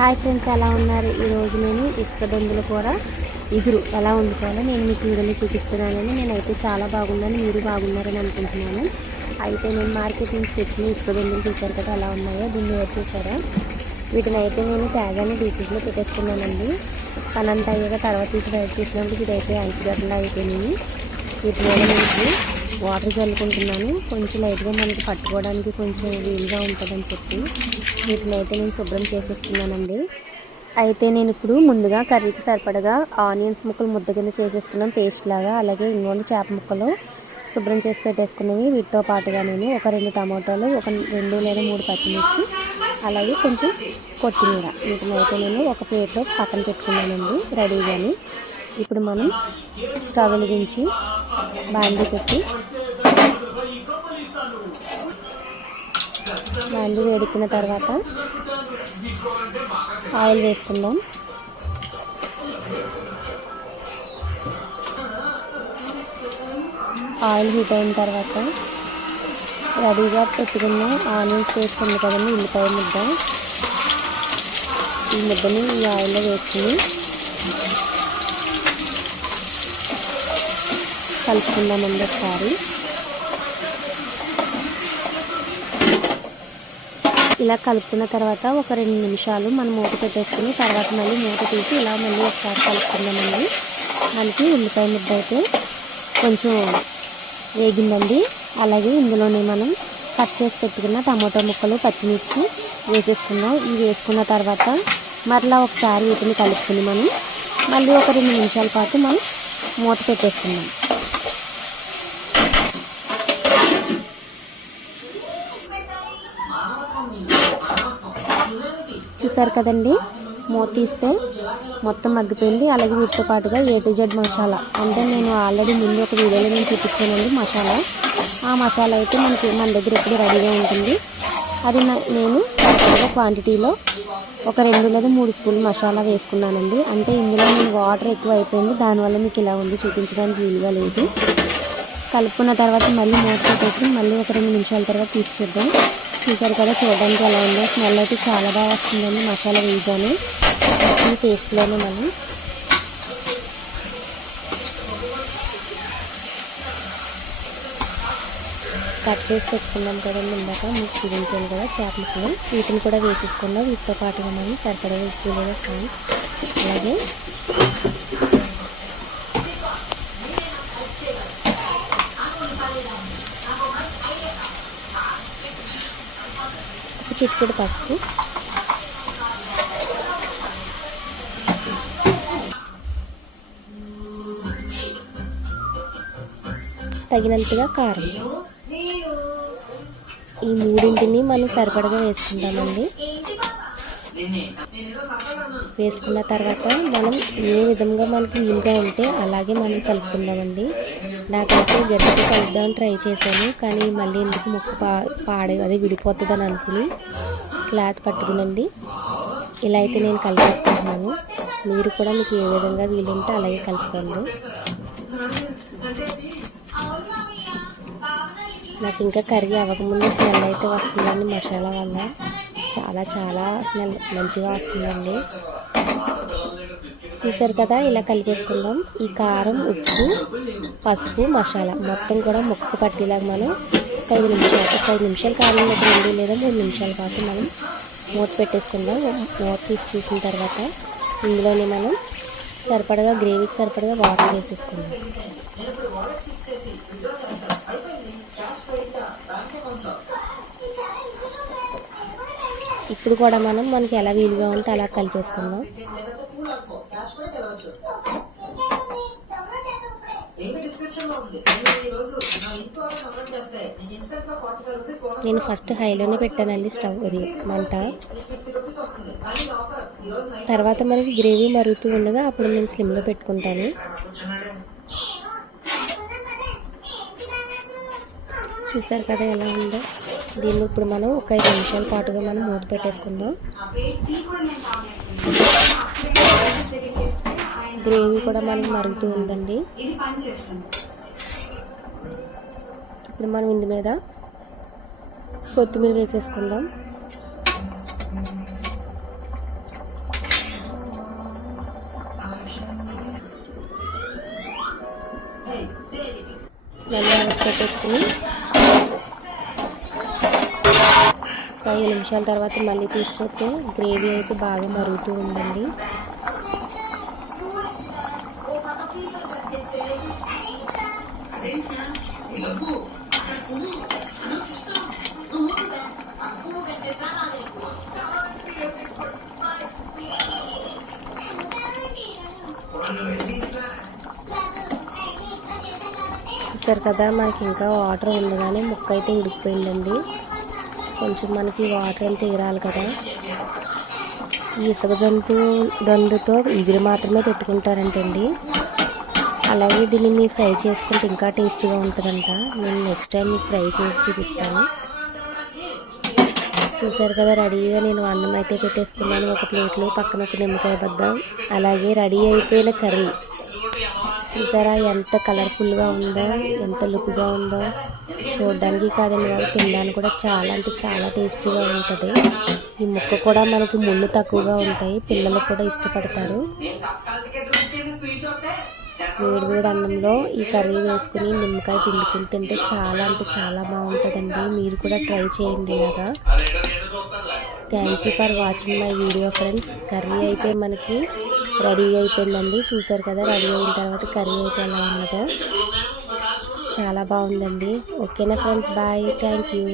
Hi friends ఎలా ఉన్నారు? ఈరోజు నేను ఇసుక దొందులు కూడా ఇగురు ఎలా వండుకోవాలో నేను మీకు వీడియోలో చూపిస్తున్నానని నేనైతే చాలా బాగున్నాను మీరు బాగున్నారని అనుకుంటున్నాను. అయితే నేను మార్కెట్ నుంచి తెచ్చిన ఇసుక దొందులు చూశారు కదా ఎలా ఉన్నాయో దీన్ని వచ్చేసారా వీటిని అయితే నేను తేగానే డీపీస్లో పెట్టేసుకున్నానండి. పనంతా అయ్యాక తర్వాత తీసి బయట తీసినప్పుడు ఇదైతే అంచుగడ్డలు అయిపోయినాయి వీటి మీద వాటర్ చల్లుకుంటున్నాను. కొంచెం లైట్గా మనకి పట్టుకోవడానికి కొంచెం వీలుగా ఉంటుందని చెప్పి వీటిని అయితే నేను శుభ్రం చేసేసుకున్నానండి. అయితే నేను ఇప్పుడు ముందుగా కర్రీకి సరిపడగా ఆనియన్స్ ముక్కలు ముద్ద కింద చేసేసుకున్నాం. పేస్ట్ లాగా అలాగే ఇంకోటి చేప ముక్కలు శుభ్రం చేసి పెట్టేసుకున్నవి. వీటితో పాటుగా నేను ఒక రెండు టమాటాలు ఒక రెండు లేదా మూడు పచ్చిమిర్చి అలాగే కొంచెం కొత్తిమీర వీటిని అయితే నేను ఒక ప్లేట్లో పక్కన పెట్టుకున్నానండి రెడీగాని. ఇప్పుడు మనం స్టవ్ వెలిగించి బాండీ పెట్టి బాండీ వేడెక్కిన తర్వాత ఆయిల్ వేసుకుందాం. ఆయిల్ హీట్ అయిన తర్వాత రెడీగా పెట్టుకున్న ఆనియన్స్ పేస్ట్ ఉంది కదండి ఉల్లిపాయ ముద్ద. ఈ ముద్దని ఈ ఆయిల్లో వేసుకుని కలుపుకుందామండి ఒకసారి ఇలా కలుపుకున్న తర్వాత ఒక రెండు నిమిషాలు మనం మూత పెట్టేసుకుని తర్వాత మళ్ళీ మూత తీసి ఇలా మళ్ళీ ఒకసారి కలుపుకుందామండి. మనకి ఉల్లిపాయ ముద్ద అయితే కొంచెం వేగిందండి. అలాగే ఇందులోనే మనం కట్ చేసి పెట్టుకున్న టమాటో ముక్కలు పచ్చిమిర్చి వేసేసుకున్నాం ఇవి వేసుకున్న తర్వాత మరలా ఒకసారి వీటిని కలుపుకుని మనం మళ్ళీ ఒక రెండు నిమిషాల పాటు మనం మూత పెట్టేసుకున్నాం చూసారు కదండి. మూత తీస్తే మొత్తం మగ్గిపోయింది. అలాగే వీటితో పాటుగా ఏ టు జెడ్ మసాలా. అంటే నేను ఆల్రెడీ ముందు ఒక వీడియోలో నేను చూపించానండి మసాలా. ఆ మసాలా అయితే మనకి మన దగ్గర ఎప్పుడు రెడీగా ఉంటుంది. అది నా- నేను క్వాంటిటీలో ఒక రెండు లేదా మూడు స్పూన్లు మసాలా వేసుకున్నానండి. అంటే ఇందులో నేను వాటర్ ఎక్కువ అయిపోయింది. దానివల్ల మీకు ఇలా ఉంది. చూపించడానికి వీలుగా లేదు. కలుపుకున్న తర్వాత మళ్ళీ మూత పెట్టేసి మళ్ళీ ఒక రెండు నిమిషాల తర్వాత తీసి చూద్దాం. చూసారు కదా చూడడానికి ఎలా ఉందో. స్మెల్ అయితే చాలా బాగా వస్తుందండి మసాలా వేయగానే. ఈ పేస్ట్లోనే మనం కట్ చేసి పెట్టుకున్నాం కదండి ఇందాక. మీకు చూపించాను కదా చేప ముక్కలు. వీటిని కూడా వేసేసుకుందాం. వీటితో పాటుగా మనం సరిపడే ఉప్పు లేదా అలాగే ఒక చిటికెడు పసుపు. తగినంతగా కారం. ఈ మూడింటిని మనం సరిపడగా వేసుకుంటామండి వేసుకున్న తర్వాత మనం ఏ విధంగా మనకి వీలుగా ఉంటే అలాగే మనం కలుపుకుందామండి. నాకైతే గరిటెతో కలుపుదామని ట్రై చేశాను కానీ మళ్ళీ ఎందుకు ముక్క పా పాడే అది విడిపోతుందని అనుకుని క్లాత్ పట్టుకునండి. ఇలా అయితే నేను కలిపేసుకుంటున్నాను. మీరు కూడా మీకు ఏ విధంగా వీలుంటే అలాగే కలుపుకోండి. నాకు ఇంకా కర్రీ అవ్వకముందు స్మెల్ అయితే వస్తుందండి మసాలా వల్ల. చాలా చాలా స్మెల్ మంచిగా వస్తుందండి. చూసారు కదా ఇలా కలిపేసుకుందాం. ఈ కారం ఉప్పు పసుపు మసాలా మొత్తం కూడా ముక్కకు పట్టేలాగా మనం ఒక ఐదు నిమిషాలు ఒక ఐదు నిమిషాలు కాలం రెండు లేదా మూడు నిమిషాల పాటు మనం మూత పెట్టేసుకుందాం. మూత తీసి తీసిన తర్వాత ఇందులోనే మనం సరిపడగా గ్రేవీకి సరిపడగా వాటర్ వేసేసుకుందాం. ఇప్పుడు కూడా మనం మనకి ఎలా వీలుగా ఉంటే అలా కలిపేసుకుందాం. నేను ఫస్ట్ హైలోనే పెట్టానండి స్టవ్ ఇది మంట. తర్వాత మనకి గ్రేవీ మరుగుతూ ఉండగా అప్పుడు నేను స్లిమ్లో పెట్టుకుంటాను. చూసారు కదా ఎలా ఉందో? దీన్ని ఇప్పుడు మనం ఒక ఐదు నిమిషాల పాటుగా మనం మూత పెట్టేసుకుందాం. గ్రేవీ కూడా మనకి మరుగుతూ ఉందండి. ఇప్పుడు మనం ఇందు మీద కొత్తిమీర వేసేసుకుందాం. మళ్ళీ పెట్టేసుకుని ఐదు నిమిషాల తర్వాత మళ్ళీ తీసుకొస్తే గ్రేవీ అయితే బాగా మరుగుతూ ఉందండి. చూసారు కదా మనకి ఇంకా వాటర్ ఉండగానే ముక్క అయితే ఉడికిపోయిందండి. కొంచెం మనకి వాటర్ అంతా ఎగరాలి కదా. ఇసుక దంతు దందుతో ఇగురు మాత్రమే పెట్టుకుంటారంటండి. అలాగే దీనిని ఫ్రై చేసుకుంటే ఇంకా టేస్టీగా ఉంటుందంట. నేను నెక్స్ట్ టైం మీకు ఫ్రై చేసి చూపిస్తాను. చూసారు కదా రెడీగా నేను అన్నం అయితే పెట్టేసుకున్నాను. ఒక ప్లేట్లో పక్కన ఒక నిమ్మకాయ బద్ద అలాగే రెడీ అయిపోయిన కర్రీ. చూసారా ఎంత కలర్ఫుల్గా ఉందో ఎంత లుక్గా ఉందో. చూడడానికి కాదండి వాళ్ళు తినడానికి కూడా చాలా అంటే చాలా టేస్టీగా ఉంటుంది. ఈ ముక్క కూడా మనకి ముళ్ళు తక్కువగా ఉంటాయి పిల్లలు కూడా ఇష్టపడతారు. వేడి వేడి అన్నంలో ఈ కర్రీ వేసుకుని నిమ్మకాయ పిండుకుని తింటే చాలా అంటే చాలా బాగుంటుందండి. మీరు కూడా ట్రై చేయండి ఇలాగా. Thank you for watching my video friends curry అయితే మనకి రెడీ అయిపోయిందండి. చూసారు కదా రెడీ అయిన తర్వాత కర్రీ అయితే ఎలా ఉన్నదో. చాలా బాగుందండి. ఓకేనా ఫ్రెండ్స్? బాయ్. Thank you.